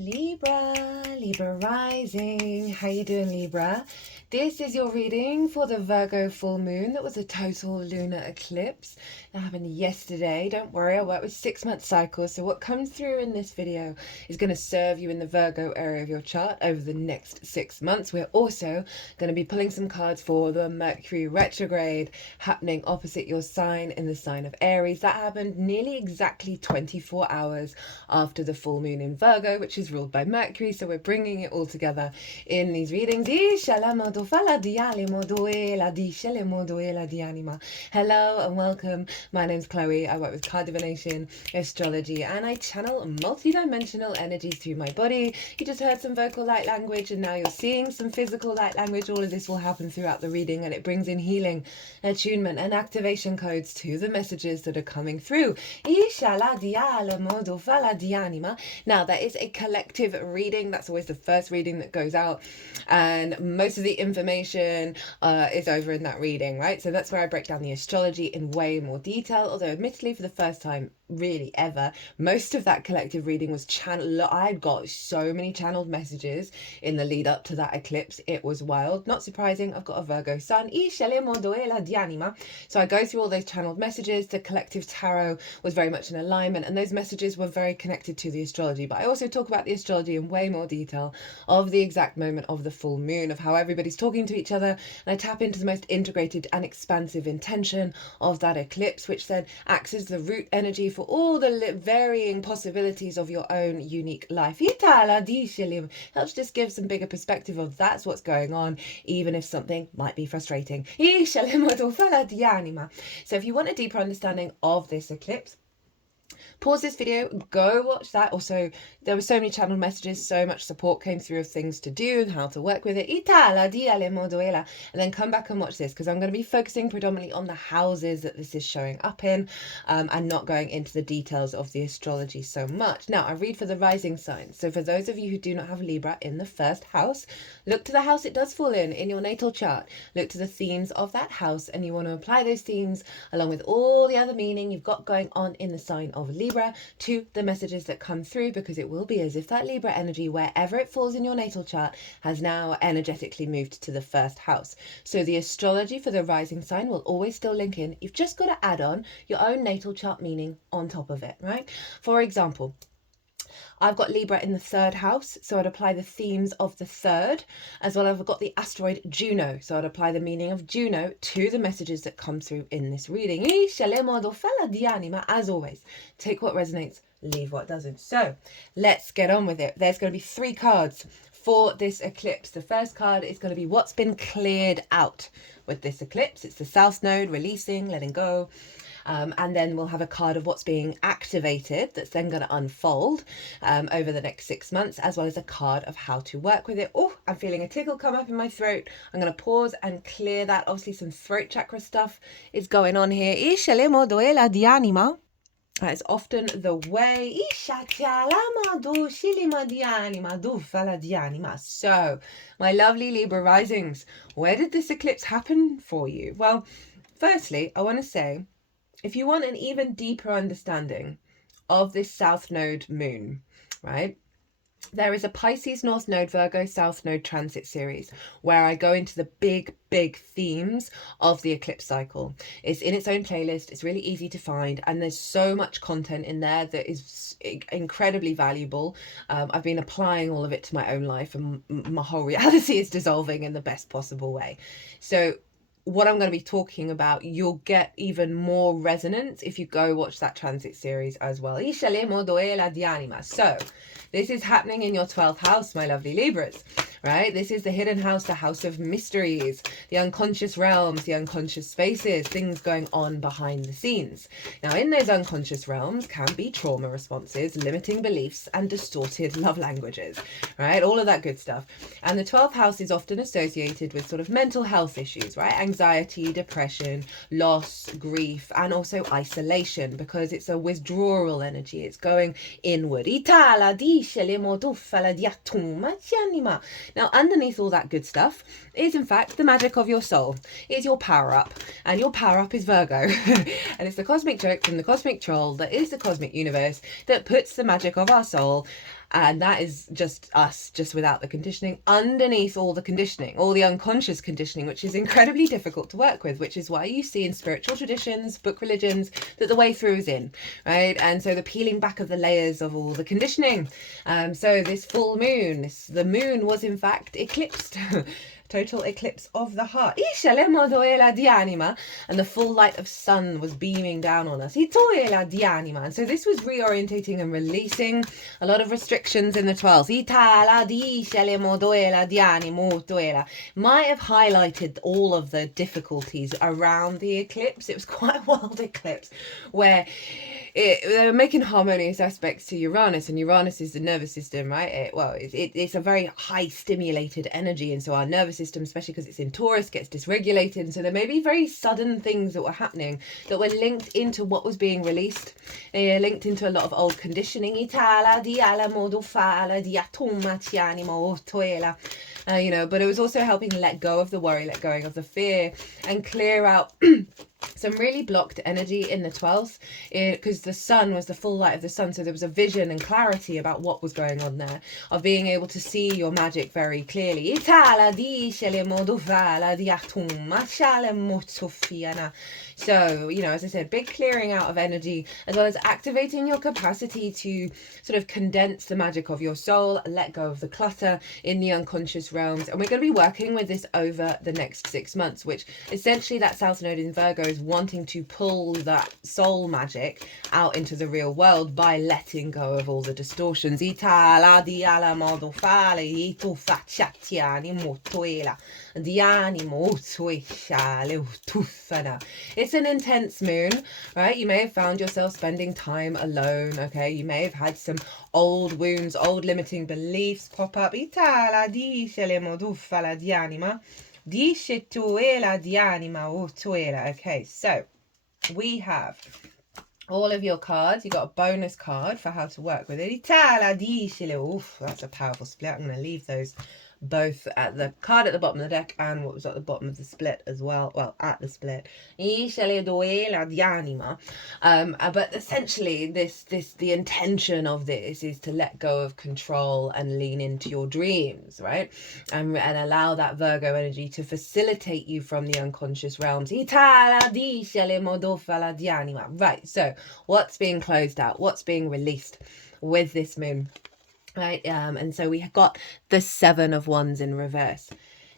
Libra rising. How you doing, Libra? This is your reading for the Virgo full moon. That was a total lunar eclipse that happened yesterday. Don't worry, I work with 6-month cycles, so what comes through in this video is going to serve you in the Virgo area of your chart over the next 6 months. We're also going to be pulling some cards for the Mercury retrograde happening opposite your sign in the sign of Aries. That happened nearly exactly 24 hours after the full moon in Virgo, which is ruled by Mercury, so we're bringing it all together in these readings. Hello and welcome. My name's Chloe. I work with card divination, astrology, and I channel multi-dimensional energies through my body. You just heard some vocal light language and now you're seeing some physical light language. All of this will happen throughout the reading, and it brings in healing, attunement, and activation codes to the messages that are coming through. Now, that is a collective reading. That's always the first reading that goes out, and most of the information is over in that reading, right? So that's where I break down the astrology in way more detail, although admittedly for the first time really ever, most of that collective reading was channeled. I got so many channeled messages in the lead up to that eclipse. It was wild. Not surprising, I've got a Virgo sun, so I go through all those channeled messages. The collective tarot was very much in alignment, and those messages were very connected to the astrology, but I also talk about the astrology in way more detail of the exact moment of the full moon, of how everybody's talking to each other, and I tap into the most integrated and expansive intention of that eclipse, which then acts as the root energy for all the varying possibilities of your own unique life. Helps just give some bigger perspective of that's what's going on, even if something might be frustrating. So if you want a deeper understanding of this eclipse, pause this video, go watch that. Also, there were so many channeled messages, so much support came through of things to do and how to work with it. And then come back and watch this, because I'm going to be focusing predominantly on the houses that this is showing up in, and not going into the details of the astrology so much. Now, I read for the rising signs. So for those of you who do not have Libra in the first house, look to the house it does fall in your natal chart. Look to the themes of that house, and you want to apply those themes along with all the other meaning you've got going on in the sign of Libra to the messages that come through, because it will be as if that Libra energy, wherever it falls in your natal chart, has now energetically moved to the first house. So the astrology for the rising sign will always still link in. You've just got to add on your own natal chart meaning on top of it, right? For example, I've got Libra in the third house, so I'd apply the themes of the third, as well as I've got the asteroid Juno, so I'd apply the meaning of Juno to the messages that come through in this reading. As always, take what resonates, leave what doesn't. So let's get on with it. There's going to be 3 cards for this eclipse. The first card is going to be what's been cleared out with this eclipse. It's the South Node, releasing, letting go. And then we'll have a card of what's being activated that's then going to unfold over the next 6 months, as well as a card of how to work with it. Oh, I'm feeling a tickle come up in my throat. I'm going to pause and clear that. Obviously some throat chakra stuff is going on here. That is often the way. So, my lovely Libra risings, where did this eclipse happen for you? Well, firstly, I want to say, if you want an even deeper understanding of this South Node moon, right, there is a Pisces North Node, Virgo South Node transit series where I go into the big themes of the eclipse cycle. It's in its own playlist. It's really easy to find, and there's so much content in there that is incredibly valuable. I've been applying all of it to my own life, and my whole reality is dissolving in the best possible way. So what I'm going to be talking about, you'll get even more resonance if you go watch that transit series as well. So this is happening in your 12th house, my lovely Libras, right? This is the hidden house, the house of mysteries, the unconscious realms, the unconscious spaces, things going on behind the scenes. Now, in those unconscious realms can be trauma responses, limiting beliefs, and distorted love languages, right? All of that good stuff. And the 12th house is often associated with sort of mental health issues, right? Anxiety, depression, loss, grief, and also isolation, because it's a withdrawal energy. It's going inward. Now, underneath all that good stuff is, in fact, the magic of your soul. It's your power-up, and your power-up is Virgo. And it's the cosmic joke from the cosmic troll that is the cosmic universe that puts the magic of our soul And that is just us, just without the conditioning. Underneath all the conditioning, all the unconscious conditioning, which is incredibly difficult to work with, which is why you see in spiritual traditions, book religions, that the way through is in, right? And so the peeling back of the layers of all the conditioning. So this full moon, the moon was in fact eclipsed. Total eclipse of the heart. And the full light of sun was beaming down on us. And so this was reorientating and releasing a lot of restrictions in the 12th. Might have highlighted all of the difficulties around the eclipse. It was quite a wild eclipse where they were making harmonious aspects to Uranus, and Uranus is the nervous system, right? It's a very high stimulated energy, and so our nervous system, especially because it's in Taurus, gets dysregulated. And so there may be very sudden things that were happening that were linked into what was being released, linked into a lot of old conditioning. But it was also helping let go of the worry, let go of the fear, and clear out some really blocked energy in the 12th, because the sun was the full light of the sun, so there was a vision and clarity about what was going on there, of being able to see your magic very clearly. So, as I said, big clearing out of energy, as well as activating your capacity to sort of condense the magic of your soul, let go of the clutter in the unconscious realms. And we're going to be working with this over the next 6 months, which essentially that South Node in Virgo is wanting to pull that soul magic out into the real world by letting go of all the distortions. It's an intense moon, right? You may have found yourself spending time alone, okay? You may have had some old wounds, old limiting beliefs pop up. Okay, so we have all of your cards. You got a bonus card for how to work with it. Oof, that's a powerful split. I'm going to leave those both at the card at the bottom of the deck and what was at the bottom of the split as well. Well, at the split. But essentially, the intention of this is to let go of control and lean into your dreams, right? And allow that Virgo energy to facilitate you from the unconscious realms. Right, so what's being closed out? What's being released with this moon? Right, and so we have got the 7 of Wands in reverse.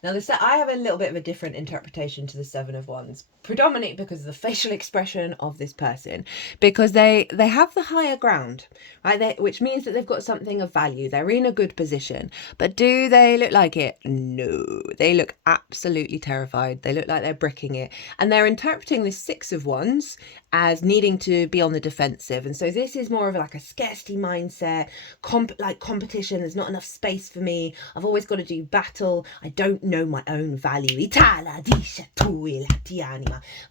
Now, I have a little bit of a different interpretation to the 7 of Wands, predominantly because of the facial expression of this person, because they have the higher ground, right? Which means that they've got something of value. They're in a good position. But do they look like it? No. They look absolutely terrified. They look like they're bricking it. And they're interpreting this 6 of Wands as needing to be on the defensive. And so this is more of like a scarcity mindset, like competition. There's not enough space for me. I've always got to do battle. I don't know my own value.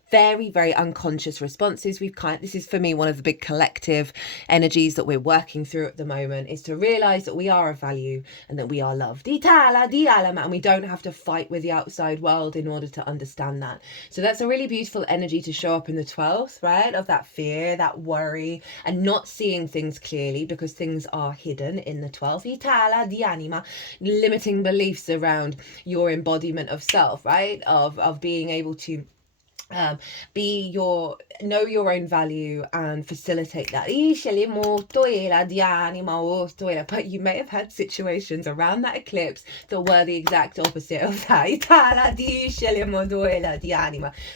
Very, very unconscious responses. This is for me one of the big collective energies that we're working through at the moment, is to realize that we are of value and that we are loved. And we don't have to fight with the outside world in order to understand that. So that's a really beautiful energy to show up in the 12th, right? Of that fear, that worry, and not seeing things clearly because things are hidden in the 12th. Limiting beliefs around your embodiment of self, right? Of being able to know your own value and facilitate that. But you may have had situations around that eclipse that were the exact opposite of that.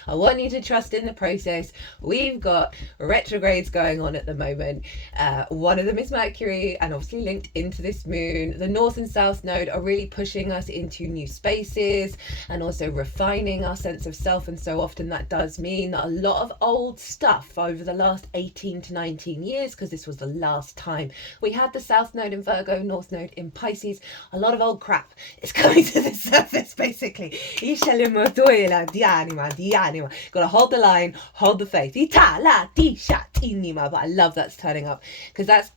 I want you to trust in the process. We've got retrogrades going on at the moment. One of them is Mercury, and obviously linked into this moon. The North and South Node are really pushing us into new spaces and also refining our sense of self, and so often that does mean that a lot of old stuff over the last 18 to 19 years, because this was the last time we had the South Node in Virgo, North Node in Pisces, a lot of old crap is coming to the surface, basically. Gotta hold the line, hold the faith. But I love that's turning up, because that's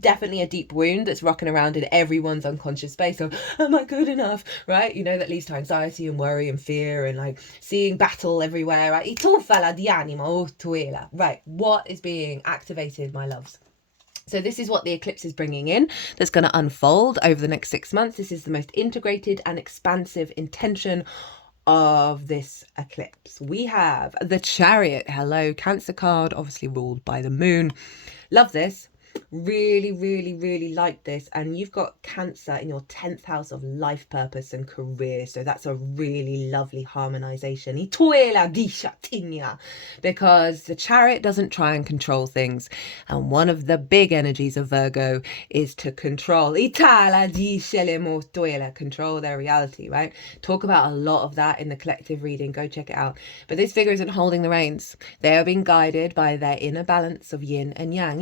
definitely a deep wound that's rocking around in everyone's unconscious space of, am I good enough, right? That leads to anxiety and worry and fear and like seeing battle everywhere, right? Right, what is being activated, my loves? So this is what the eclipse is bringing in that's going to unfold over the next 6 months. This is the most integrated and expansive intention of this eclipse. We have the Chariot. Hello, Cancer card, obviously ruled by the moon. Love this. Really, really, really like this. And you've got Cancer in your 10th house of life purpose and career. So that's a really lovely harmonization. Because the Chariot doesn't try and control things. And one of the big energies of Virgo is to control. Control their reality, right? Talk about a lot of that in the collective reading. Go check it out. But this figure isn't holding the reins. They are being guided by their inner balance of yin and yang.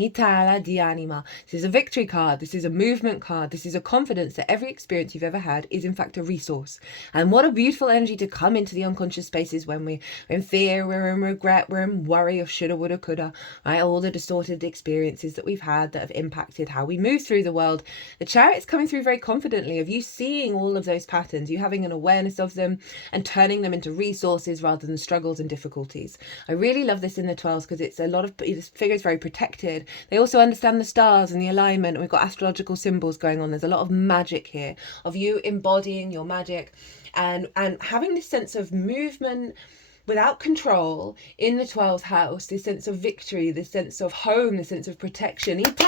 This is a victory card. This is a movement card. This is a confidence that every experience you've ever had is in fact a resource. And what a beautiful energy to come into the unconscious spaces when we're in fear, we're in regret, we're in worry of shoulda, woulda, coulda, right? All the distorted experiences that we've had that have impacted how we move through the world. The Chariot's coming through very confidently of you seeing all of those patterns, you having an awareness of them and turning them into resources rather than struggles and difficulties. I really love this in the 12s because it's a lot of, this figure is very protected. They also understand the stars and the alignment. We've got astrological symbols going on. There's a lot of magic here of you embodying your magic and having this sense of movement without control in the 12th house, this sense of victory, this sense of home, this sense of protection. And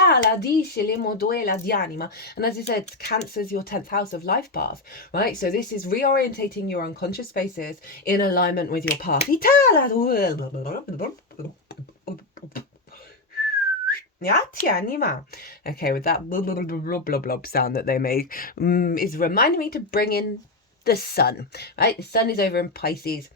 as I said, Cancer's your 10th house of life path, right? So this is reorientating your unconscious spaces in alignment with your path. Okay, with that blob sound that they make, is reminding me to bring in the sun, right? The sun is over in Pisces.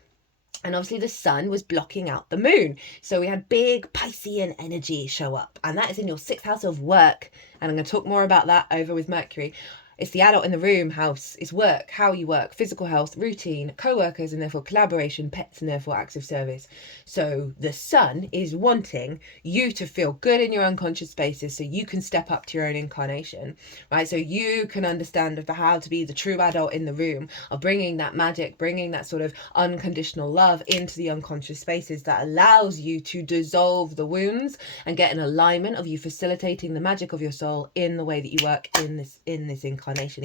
And obviously the sun was blocking out the moon. So we had big Piscean energy show up. And that is in your 6th house of work. And I'm going to talk more about that over with Mercury. It's the adult in the room house. It's work, how you work, physical health, routine, co-workers, and therefore collaboration, pets, and therefore acts of service. So the sun is wanting you to feel good in your unconscious spaces so you can step up to your own incarnation, right? So you can understand about how to be the true adult in the room, of bringing that magic, bringing that sort of unconditional love into the unconscious spaces that allows you to dissolve the wounds and get an alignment of you facilitating the magic of your soul in the way that you work in this incarnation. Right,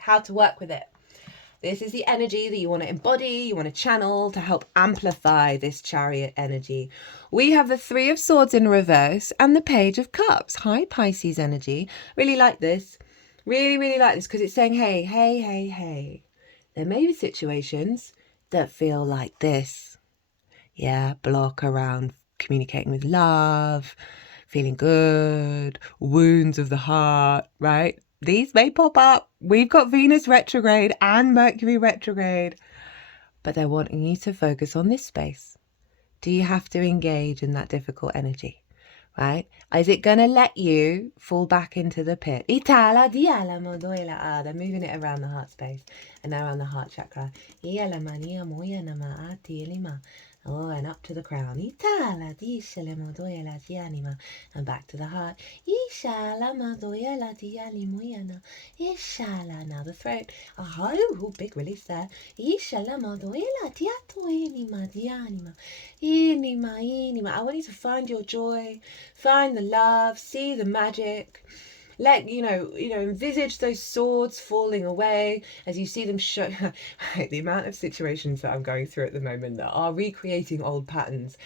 how to work with it. This is the energy that you want to embody, you want to channel to help amplify this Chariot energy. We have the 3 of Swords in reverse and the Page of Cups. Hi, Pisces energy. Really like this. Really, really like this because it's saying, hey. There may be situations that feel like this. Yeah, block around communicating with love, feeling good, wounds of the heart, right? These may pop up. We've got Venus retrograde and Mercury retrograde, but they're wanting you to focus on this space. Do you have to engage in that difficult energy, right? Is it going to let you fall back into the pit? They're moving it around the heart space and now around the heart chakra. Oh, and up to the crown. And back to the heart. Now the throat. Oh, big release there. I want you to find your joy, find the love, see the magic. Let envisage those swords falling away as you see them show. The amount of situations that I'm going through at the moment that are recreating old patterns,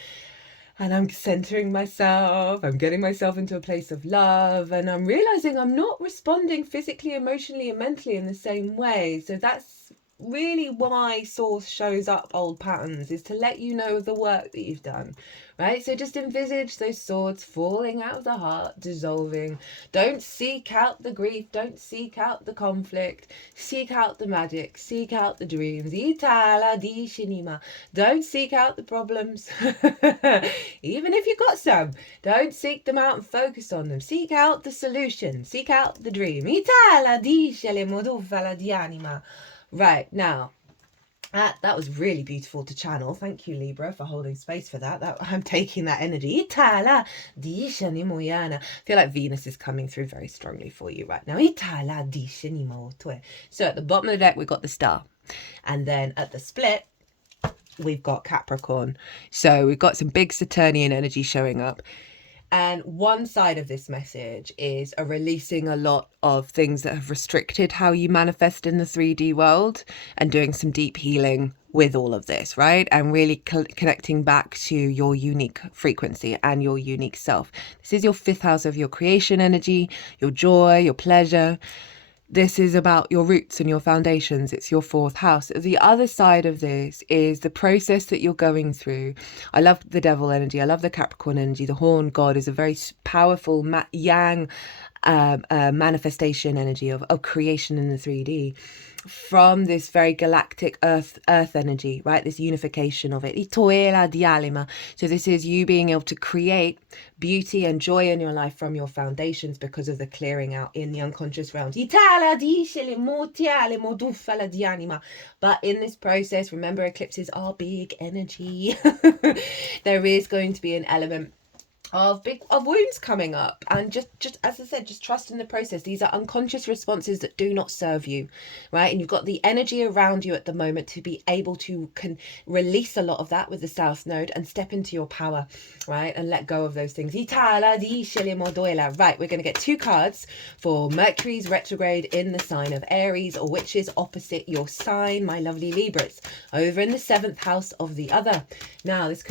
and I'm centering myself, I'm getting myself into a place of love, and I'm realizing I'm not responding physically, emotionally, and mentally in the same way. So that's really why Source shows up old patterns, is to let you know of the work that you've done, right? So just envisage those swords falling out of the heart, dissolving. Don't seek out the grief, don't seek out the conflict, seek out the magic, seek out the dreams. Don't seek out the problems. Even if you've got some, don't seek them out and focus on them. Seek out the solution, seek out the dream. Right, now, that was really beautiful to channel. Thank you, Libra, for holding space for that. I'm taking that energy. I feel like Venus is coming through very strongly for you right now. So at the bottom of the deck, we've got the star. And then at the split, we've got Capricorn. So we've got some big Saturnian energy showing up. And one side of this message is a releasing a lot of things that have restricted how you manifest in the 3D world, and doing some deep healing with all of this, right? And really connecting back to your unique frequency and your unique self. This is your 5th house of your creation energy, your joy, your pleasure. This is about your roots and your foundations. It's your 4th house. The other side of this is the process that you're going through. I love the devil energy. I love the Capricorn energy. The horn god is a very powerful yang manifestation energy of creation in the 3D, from this very galactic earth energy, right? This unification of it. So this is you being able to create beauty and joy in your life from your foundations because of the clearing out in the unconscious realms. But in this process, remember, eclipses are big energy. There is going to be an element of wounds coming up, and just as I said, just trust in the process. These are unconscious responses that do not serve you, right? And you've got the energy around you at the moment to be able to release a lot of that with the South Node and step into your power, right? And let go of those things. Right, we're going to get 2 cards for Mercury's retrograde in the sign of Aries, or which is opposite your sign, my lovely Libras, over in the 7th house of the other. Now, this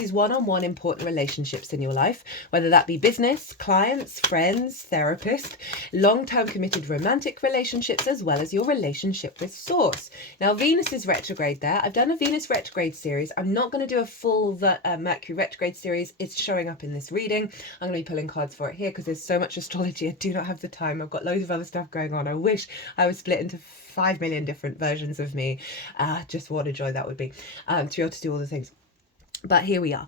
is one-on-one important relationships in your life, whether that be business, clients, friends, therapist, long-term committed romantic relationships, as well as your relationship with Source. Now, Venus is retrograde there. I've done a Venus retrograde series. I'm not going to do a full Mercury retrograde series. It's showing up in this reading. I'm going to be pulling cards for it here because there's so much astrology. I do not have the time. I've got loads of other stuff going on. I wish I was split into 5 million different versions of me. Just what a joy that would be, to be able to do all the things. But here we are.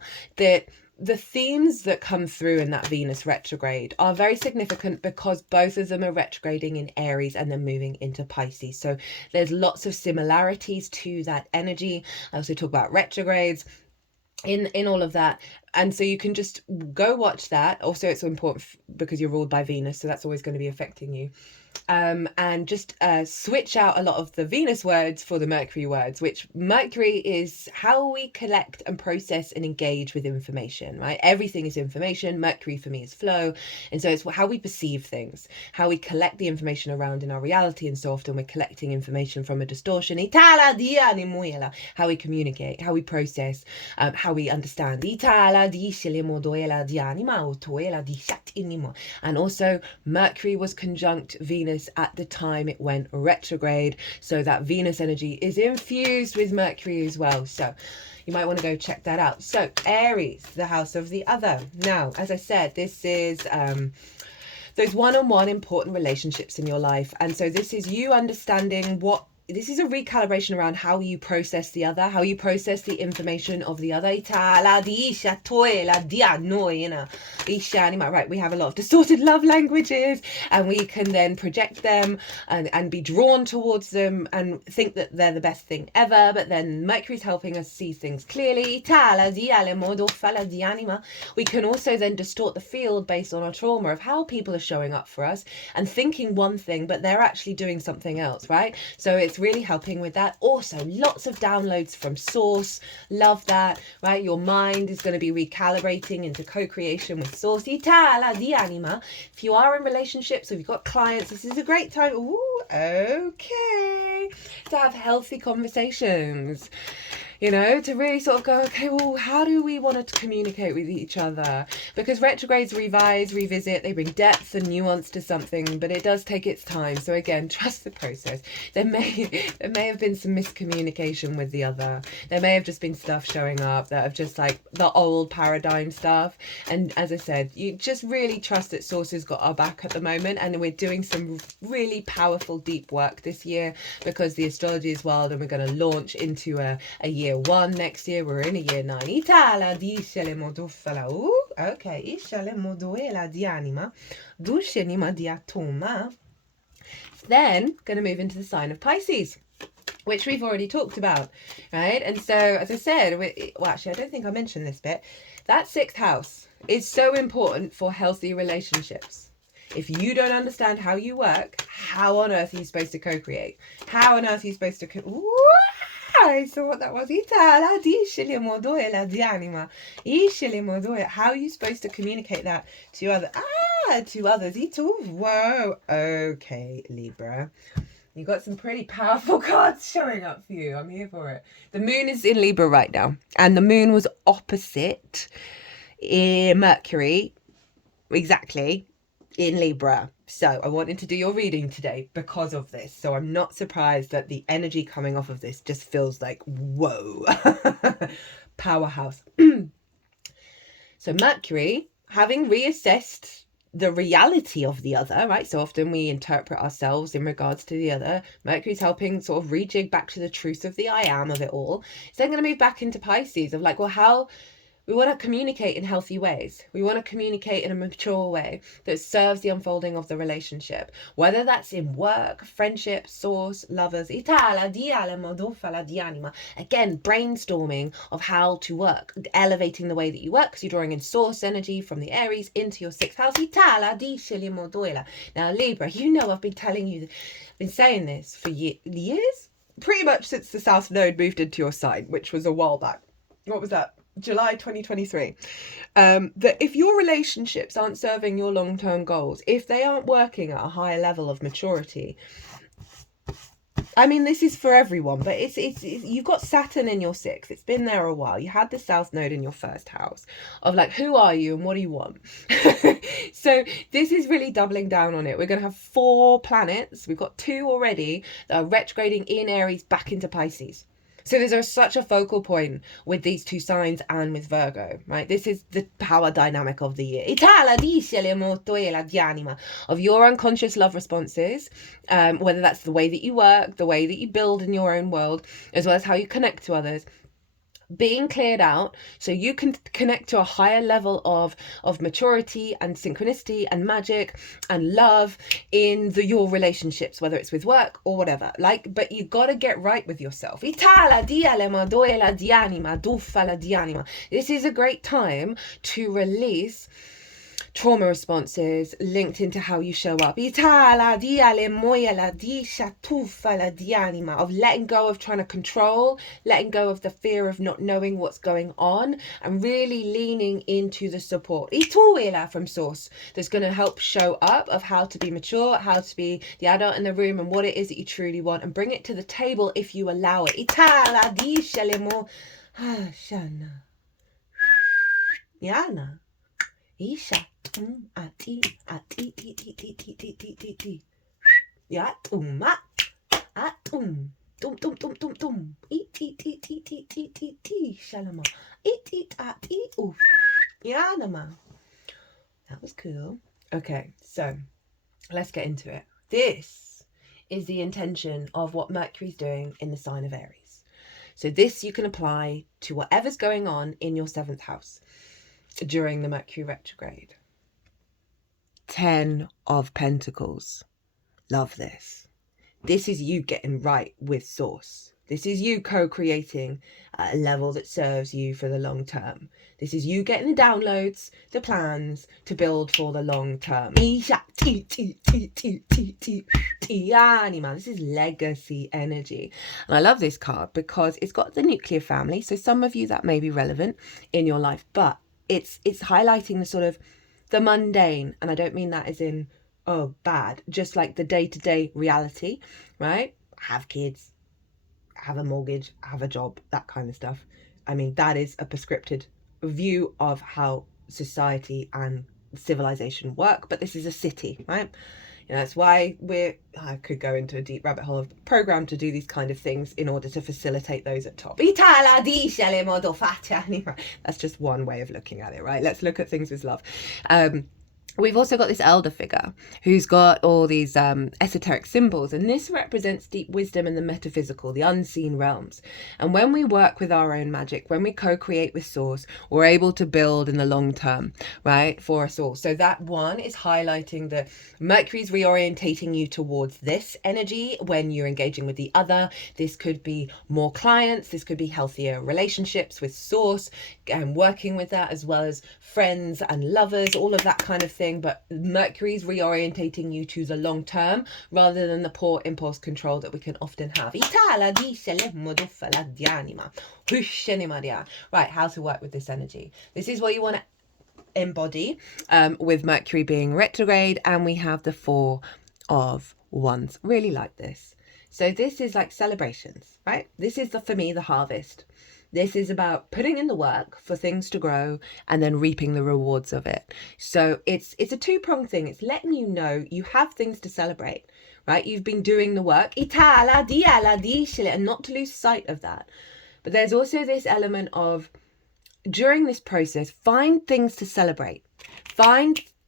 The themes that come through in that Venus retrograde are very significant because both of them are retrograding in Aries and then moving into Pisces. So there's lots of similarities to that energy. I also talk about retrogrades in all of that, and so you can just go watch that. Also, it's important because you're ruled by Venus, so that's always going to be affecting you. And just switch out a lot of the Venus words for the Mercury words, which Mercury is how we collect and process and engage with information, right? Everything is information. Mercury for me is flow. And so it's how we perceive things, how we collect the information around in our reality. And so often we're collecting information from a distortion. How we communicate, how we process, how we understand. And also Mercury was conjunct Venus at the time it went retrograde, so that Venus energy is infused with Mercury as well, so you might want to go check that out. So Aries, the house of the other. Now, as I said, this is those one-on-one important relationships in your life, and so this is you understanding this is a recalibration around how you process the other, how you process the information of the other. Right, we have a lot of distorted love languages, and we can then project them and be drawn towards them and think that they're the best thing ever, but then Mercury's helping us see things clearly. We can also then distort the field based on our trauma of how people are showing up for us and thinking one thing, but they're actually doing something else, right? So it's really helping with that. Also, lots of downloads from Source. Love that, right? Your mind is going to be recalibrating into co-creation with Source. If you are in relationships, or if you've got clients, this is a great time. Ooh, okay, to have healthy conversations. You know, to really sort of go, okay, well, how do we want to communicate with each other? Because retrogrades revise, revisit, they bring depth and nuance to something, but it does take its time. So again, trust the process. There may have been some miscommunication with the other. There may have just been stuff showing up that have just like the old paradigm stuff. And as I said, you just really trust that Source has got our back at the moment. And we're doing some really powerful, deep work this year because the astrology is wild, and we're going to launch into a year 1 next year. We're in a year 9. Okay. Then going to move into the sign of Pisces, which we've already talked about, right? And so, as I said, well, actually, I don't think I mentioned this bit. That 6th house is so important for healthy relationships. If you don't understand how you work, how on earth are you supposed to co-create? How on earth are you supposed to I saw what that was. Itala discele modoela di anima. Iscele modoela. How are you supposed to communicate that to others? To others. Whoa. Okay, Libra. You got some pretty powerful cards showing up for you. I'm here for it. The moon is in Libra right now. And the moon was opposite Mercury. Exactly. In Libra. So I wanted to do your reading today because of this. So I'm not surprised that the energy coming off of this just feels like, whoa. Powerhouse. So Mercury, having reassessed the reality of the other, right? So often we interpret ourselves in regards to the other. Mercury's helping sort of rejig back to the truth of the I am of it all. It's then going to move back into Pisces of like, well, how we want to communicate in healthy ways. We want to communicate in a mature way that serves the unfolding of the relationship, whether that's in work, friendship, source, lovers. Again, brainstorming of how to work, elevating the way that you work, because you're drawing in source energy from the Aries into your 6th house. Now, Libra, you know I've been telling you, been saying this for years, pretty much since the South Node moved into your sign, which was a while back. What was that? July 2023, that if your relationships aren't serving your long-term goals, if they aren't working at a higher level of maturity, I mean, this is for everyone, but it's you've got Saturn in your 6th. It's been there a while. You had the South Node in your 1st house of like, who are you and what do you want? So this is really doubling down on it. We're going to have 4 planets. We've got 2 already that are retrograding in Aries back into Pisces. So there's such a focal point with these 2 signs and with Virgo, right? This is the power dynamic of the year. Of your unconscious love responses, whether that's the way that you work, the way that you build in your own world, as well as how you connect to others, being cleared out so you can connect to a higher level of maturity and synchronicity and magic and love in your relationships, whether it's with work or whatever. But you got to get right with yourself. This is a great time to release trauma responses linked into how you show up. Of letting go of trying to control, letting go of the fear of not knowing what's going on, and really leaning into the support from source that's going to help show up of how to be mature, how to be the adult in the room, and what it is that you truly want, and bring it to the table if you allow it. Yana. Isha. Ya tumma atum tum tum tum tum tum shalama yanama. That was cool. Okay, so let's get into it. This is the intention of what Mercury's doing in the sign of Aries. So this you can apply to whatever's going on in your 7th house during the Mercury retrograde. 10 of Pentacles. Love this. This is you getting right with source. This is you co-creating at a level that serves you for the long term. This is you getting the downloads, the plans to build for the long term. This is legacy energy. And I love this card because it's got the nuclear family. So some of you that may be relevant in your life, but it's highlighting the sort of the mundane, and I don't mean that as in, oh, bad, just like the day-to-day reality, right? Have kids, have a mortgage, have a job, that kind of stuff. I mean, that is a prescripted view of how society and civilization work, but this is a city, right? You know, that's why I could go into a deep rabbit hole of program to do these kind of things in order to facilitate those at top. That's just one way of looking at it, right? Let's look at things with love. We've also got this elder figure who's got all these esoteric symbols, and this represents deep wisdom and the metaphysical, the unseen realms. And when we work with our own magic, when we co-create with source, we're able to build in the long term, right, for us all. So that one is highlighting that Mercury's reorientating you towards this energy when you're engaging with the other. This could be more clients, this could be healthier relationships with source, and working with that, as well as friends and lovers, all of that kind of thing, but Mercury's reorientating you to the long term rather than the poor impulse control that we can often have. Right, how to work with this energy. This is what you want to embody, with Mercury being retrograde, and we have the Four of Wands. Really like this. So this is like celebrations, right? This is for me, the harvest. This is about putting in the work for things to grow and then reaping the rewards of it. So it's a two-pronged thing. It's letting you know you have things to celebrate, right? You've been doing the work, and not to lose sight of that. But there's also this element of, during this process, find things to celebrate.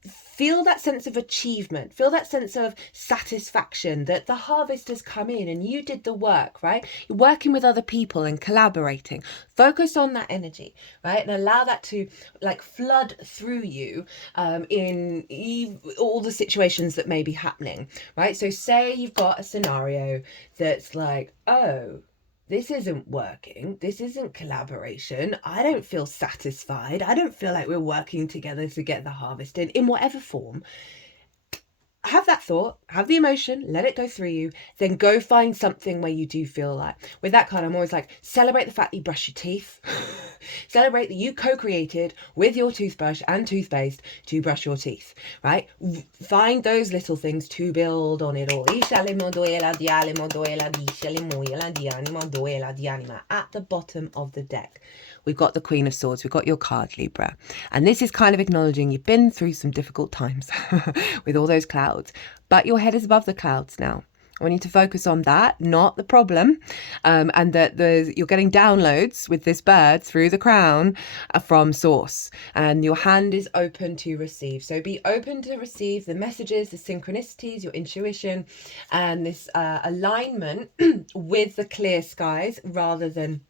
Feel that sense of achievement, feel that sense of satisfaction that the harvest has come in and you did the work, right? You're working with other people and collaborating. Focus on that energy, right? And allow that to like flood through you in all the situations that may be happening, right? So say you've got a scenario that's like, oh, this isn't working. This isn't collaboration. I don't feel satisfied. I don't feel like we're working together to get the harvest in whatever form. Have that thought, have the emotion, let it go through you, then go find something where you do feel like. With that card, I'm always like, celebrate the fact that you brush your teeth. Celebrate that you co-created with your toothbrush and toothpaste to brush your teeth, right? Find those little things to build on it all. At the bottom of the deck, we've got the Queen of Swords. We've got your card, Libra. And this is kind of acknowledging you've been through some difficult times with all those clouds, but your head is above the clouds now. I want you to focus on that, not the problem, and that you're getting downloads with this bird through the crown from source, and your hand is open to receive. So be open to receive the messages, the synchronicities, your intuition, and this alignment with the clear skies rather than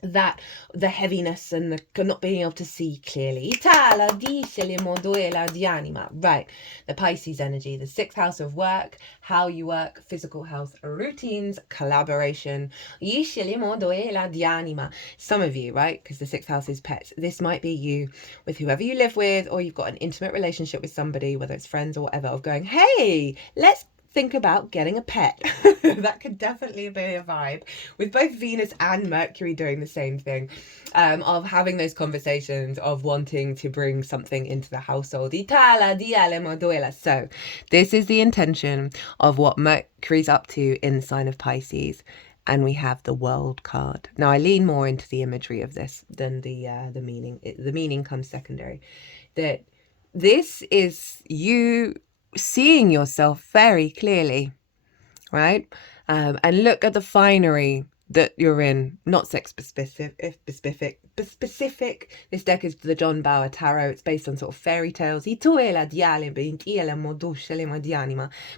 the heaviness and the not being able to see clearly. Right, the Pisces energy, the 6th house of work, how you work, physical health, routines, collaboration. Some of you, right, because the 6th house is pets, this might be you with whoever you live with, or you've got an intimate relationship with somebody, whether it's friends or whatever, of going, hey, let's think about getting a pet. That could definitely be a vibe, with both Venus and Mercury doing the same thing, of having those conversations of wanting to bring something into the household. So this is the intention of what Mercury's up to in the sign of Pisces. And we have the World card. Now I lean more into the imagery of this than the meaning. The meaning comes secondary. That this is you seeing yourself very clearly, right? And look at the finery that you're in, not sex specific. This deck is the John Bauer Tarot. It's based on sort of fairy tales. But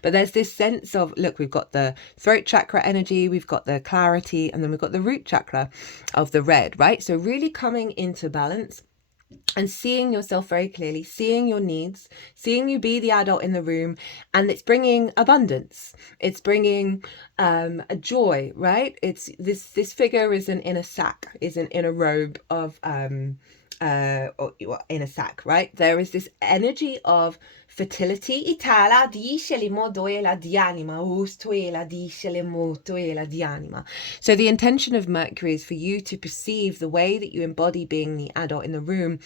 there's this sense of, look, we've got the throat chakra energy, we've got the clarity, and then we've got the root chakra of the red, right? So really coming into balance and seeing yourself very clearly, seeing your needs, seeing you be the adult in the room, and it's bringing abundance. It's bringing a joy, right? It's this figure isn't in a sack, isn't in a robe of or in a sack, right? There is this energy of fertility. So the intention of Mercury is for you to perceive the way that you embody being the adult in the room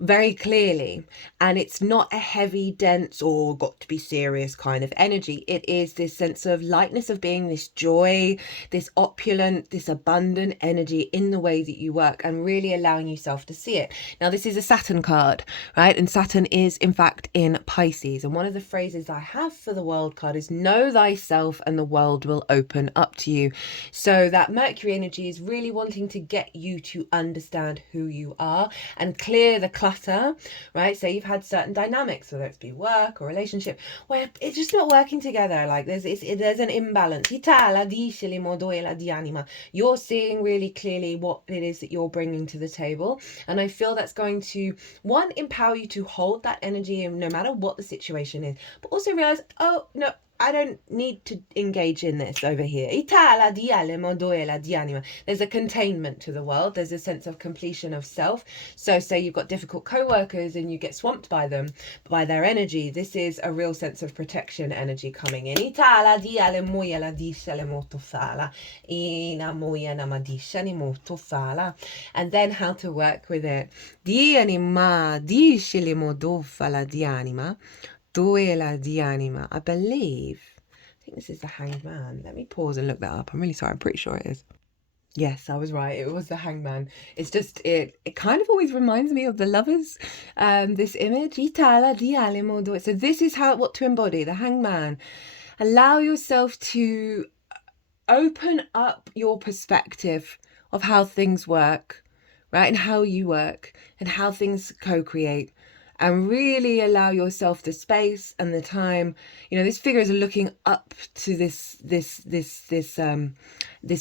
very clearly, and it's not a heavy, dense, or got to be serious kind of energy. It is this sense of lightness, of being this joy, this opulent, this abundant energy in the way that you work, and really allowing yourself to see it. Now this is a Saturn card, right? And Saturn is in fact in Pisces, and one of the phrases I have for the World card is know thyself and the world will open up to you. So that Mercury energy is really wanting to get you to understand who you are and clear the clutter, right? So you've had certain dynamics, whether it's be work or relationship, where it's just not working together. Like there's an imbalance. You're seeing really clearly what it is that you're bringing to the table, and I feel that's going to, one, empower you to hold that energy no matter what the situation is, but also realize, oh no, I don't need to engage in this over here. There's a containment to the world. There's a sense of completion of self. So say you've got difficult co-workers and you get swamped by them, by their energy. This is a real sense of protection energy coming in. And then how to work with it. I believe, I think this is the Hanged Man. Let me pause and look that up. I'm really sorry. I'm pretty sure it is. Yes, I was right. It was the Hanged Man. It's just, it kind of always reminds me of the Lovers, this image. So this is what to embody, the Hanged Man. Allow yourself to open up your perspective of how things work, right? And how you work and how things co-create. And really allow yourself the space and the time. You know, this figure is looking up to this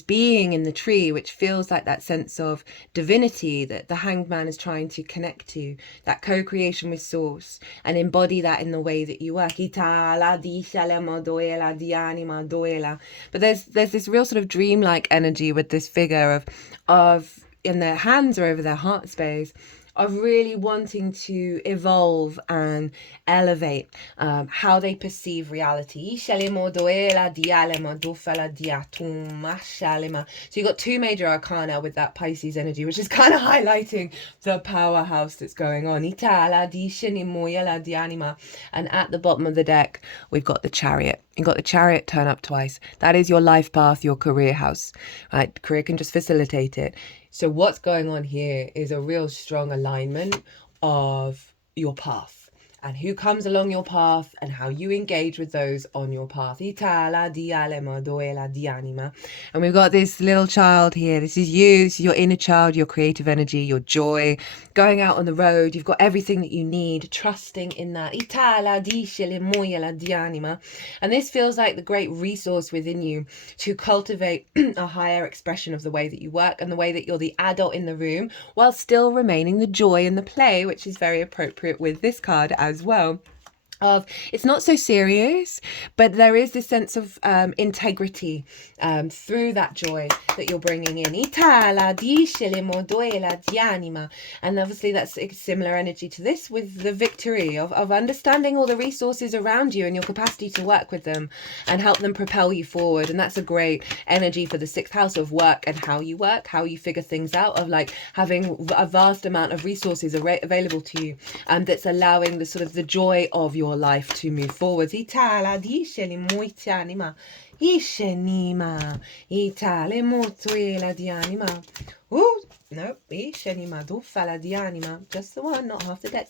being in the tree, which feels like that sense of divinity that the Hanged Man is trying to connect to, that co-creation with source, and embody that in the way that you work. But there's this real sort of dreamlike energy with this figure of and their hands are over their heart space, of really wanting to evolve and elevate how they perceive reality. So you've got two major arcana with that Pisces energy, which is kind of highlighting the powerhouse that's going on. And at the bottom of the deck, we've got the Chariot. You've got the Chariot turn up twice. That is your life path, your career house, right? Career can just facilitate it. So what's going on here is a real strong alignment of your path and who comes along your path and how you engage with those on your path. And we've got this little child here. This is you. This is your inner child, your creative energy, your joy. Going out on the road, you've got everything that you need, trusting in that. And this feels like the great resource within you to cultivate a higher expression of the way that you work and the way that you're the adult in the room, while still remaining the joy and the play, which is very appropriate with this card as well. It's not so serious, but there is this sense of integrity through that joy that you're bringing in. And obviously that's a similar energy to this with the victory of understanding all the resources around you and your capacity to work with them and help them propel you forward. And that's a great energy for the 6th house of work and how you work, how you figure things out, of like having a vast amount of resources available to you, and that's allowing the sort of the joy of your life to move forward. Oh, no, just the one, not half the deck.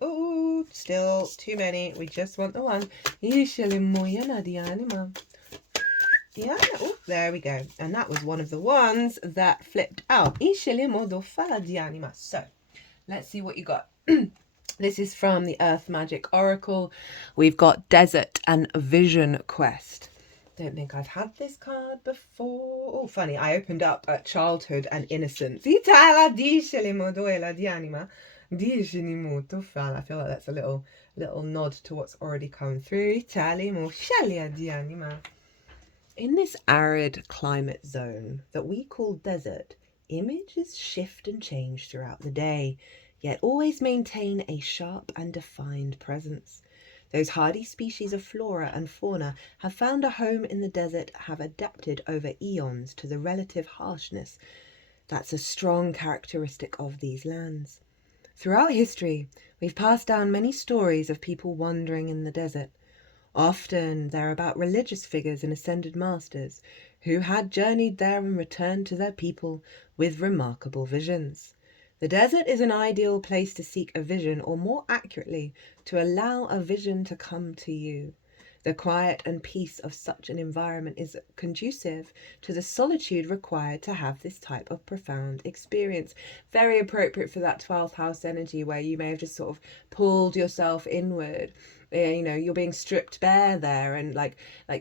Oh, still too many. We just want the one. Yeah, oh, there we go. And that was one of the ones that flipped out. So, let's see what you got. This is from the Earth Magic Oracle. We've got Desert and Vision Quest. Don't think I've had this card before. Oh, funny. I opened up at Childhood and Innocence. I feel like that's a little nod to what's already come through. In this arid climate zone that we call desert, images shift and change throughout the day, yet always maintain a sharp and defined presence. Those hardy species of flora and fauna have found a home in the desert, have adapted over eons to the relative harshness that's a strong characteristic of these lands. Throughout history, we've passed down many stories of people wandering in the desert. Often they're about religious figures and ascended masters who had journeyed there and returned to their people with remarkable visions. The desert is an ideal place to seek a vision, or more accurately, to allow a vision to come to you. The quiet and peace of such an environment is conducive to the solitude required to have this type of profound experience. Very appropriate for that 12th house energy where you may have just sort of pulled yourself inward. You know, you're being stripped bare there, and like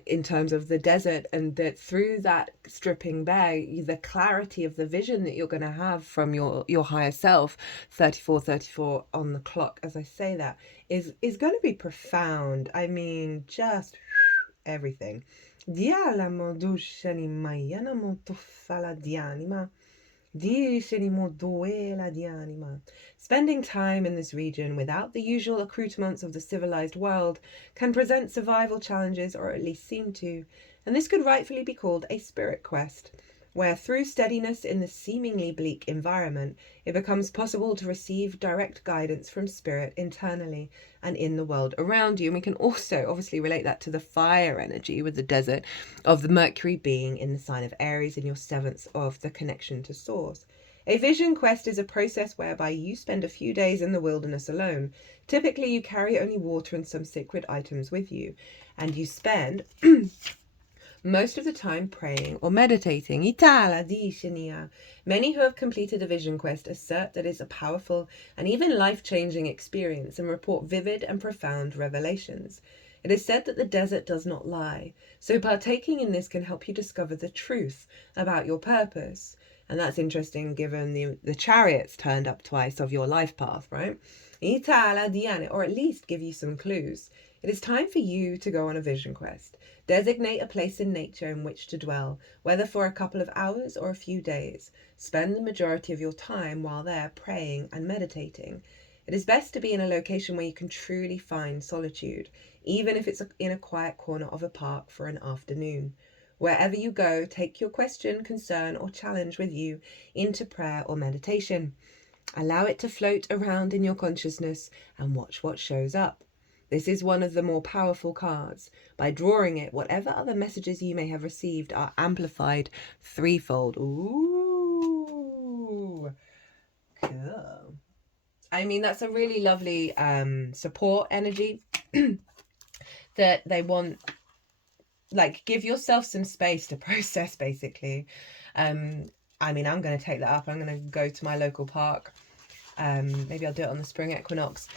in terms of the desert, and that through that stripping bare, the clarity of the vision that you're going to have from your higher self, 34 on the clock as I say that, is going to be profound. I mean, just everything. Dialamo dushanima yanamo tufala dianima. Spending time in this region without the usual accoutrements of the civilized world can present survival challenges, or at least seem to, and this could rightfully be called a spirit quest, where through steadiness in the seemingly bleak environment, it becomes possible to receive direct guidance from spirit internally and in the world around you. And we can also obviously relate that to the fire energy with the desert of the Mercury being in the sign of Aries in your 7th of the connection to source. A vision quest is a process whereby you spend a few days in the wilderness alone. Typically, you carry only water and some sacred items with you, and you spend most of the time praying or meditating. Many who have completed a vision quest assert that it's a powerful and even life-changing experience and report vivid and profound revelations. It is said that the desert does not lie, so partaking in this can help you discover the truth about your purpose. And that's interesting given the chariots turned up twice of your life path, right? Or at least give you some clues. It is time for you to go on a vision quest. Designate a place in nature in which to dwell, whether for a couple of hours or a few days. Spend the majority of your time while there praying and meditating. It is best to be in a location where you can truly find solitude, even if it's in a quiet corner of a park for an afternoon. Wherever you go, take your question, concern, or challenge with you into prayer or meditation. Allow it to float around in your consciousness and watch what shows up. This is one of the more powerful cards. By drawing it, whatever other messages you may have received are amplified threefold. Ooh, cool. I mean, that's a really lovely support energy that they want. Like, give yourself some space to process, basically. I mean, I'm going to take that up. I'm going to go to my local park. Maybe I'll do it on the spring equinox.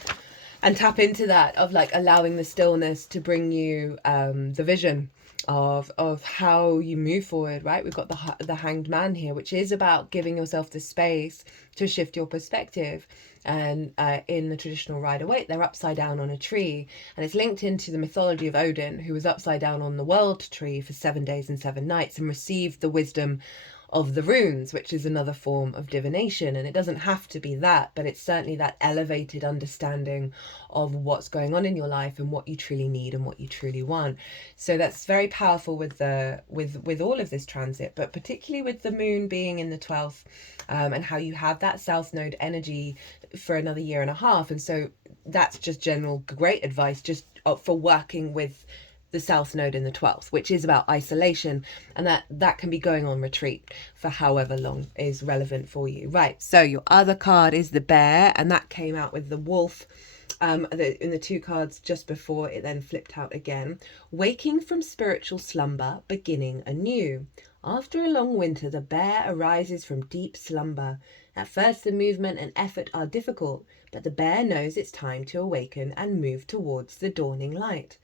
And tap into that of like allowing the stillness to bring you the vision of how you move forward, right? We've got the Hanged Man here, which is about giving yourself the space to shift your perspective. And in the traditional Rider-Waite, they're upside down on a tree, and it's linked into the mythology of Odin, who was upside down on the world tree for 7 days and 7 nights and received the wisdom of the runes, which is another form of divination. And it doesn't have to be that, but it's certainly that elevated understanding of what's going on in your life and what you truly need and what you truly want. So that's very powerful with all of this transit, but particularly with the moon being in the 12th, and how you have that south node energy for another 1.5 years. And so that's just general great advice just for working with the south node in the 12th, which is about isolation, and that can be going on retreat for however long is relevant for you. Right, so your other card is the bear, and that came out with the wolf in the 2 cards just before it then flipped out again. Waking from spiritual slumber, beginning anew. After a long winter, the bear arises from deep slumber. At first the movement and effort are difficult, but the bear knows it's time to awaken and move towards the dawning light.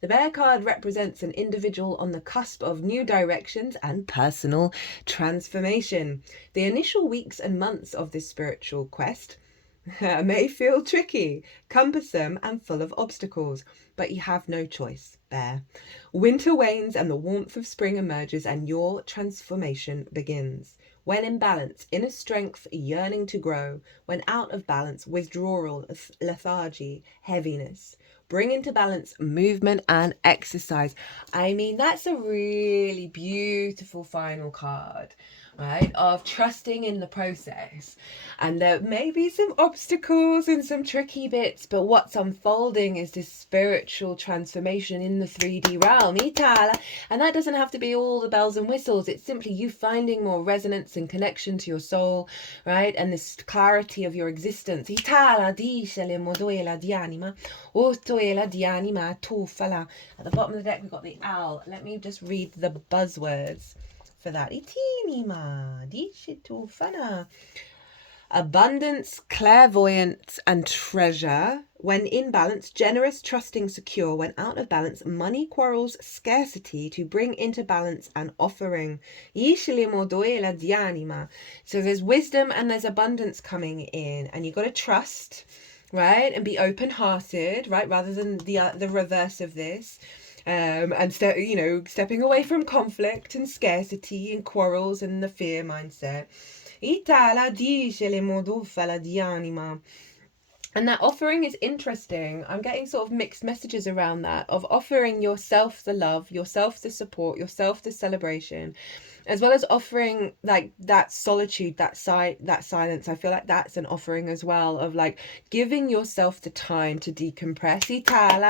The bear card represents an individual on the cusp of new directions and personal transformation. The initial weeks and months of this spiritual quest may feel tricky, cumbersome, and full of obstacles, but you have no choice, bear. Winter wanes and the warmth of spring emerges, and your transformation begins. When in balance, inner strength, yearning to grow. When out of balance, withdrawal, lethargy, heaviness. Bring into balance movement and exercise. I mean, that's a really beautiful final card, right? Of trusting in the process. And there may be some obstacles and some tricky bits, but what's unfolding is this spiritual transformation in the 3D realm. And that doesn't have to be all the bells and whistles. It's simply you finding more resonance and connection to your soul, right? And this clarity of your existence. At the bottom of the deck, we've got the owl. Let me just read the buzzwords for that. Abundance, clairvoyance, and treasure. When in balance, generous, trusting, secure. When out of balance, money, quarrels, scarcity. To bring into balance, an offering. So there's wisdom and there's abundance coming in, and you got to trust, right, and be open-hearted, right, rather than the reverse of this. And stepping away from conflict and scarcity and quarrels and the fear mindset. And that offering is interesting. I'm getting sort of mixed messages around that, of offering yourself the love, yourself the support, yourself the celebration, as well as offering like that solitude, that silence. I feel like that's an offering as well, of like giving yourself the time to decompress. We've got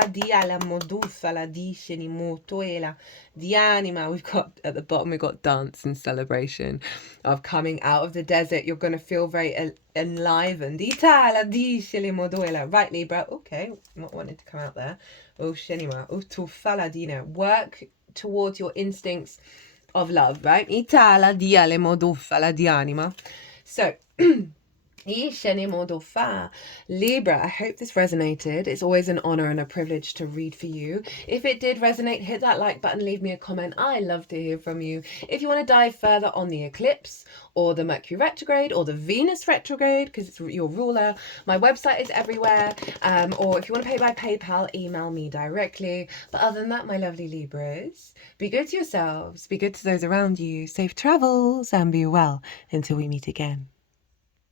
at the bottom, we've got dance and celebration of coming out of the desert. You're going to feel very enlivened. Right, Libra. Okay, not wanting to come out there. Work towards your instincts of love, right? So Libra, I hope this resonated. It's always an honor and a privilege to read for you. If it did resonate, hit that like button, leave me a comment. I love to hear from you. If you want to dive further on the eclipse or the Mercury retrograde or the Venus retrograde, because it's your ruler, my website is everywhere. Or if you want to pay by PayPal, email me directly. But other than that, my lovely Libras, be good to yourselves, be good to those around you, safe travels, and be well until we meet again.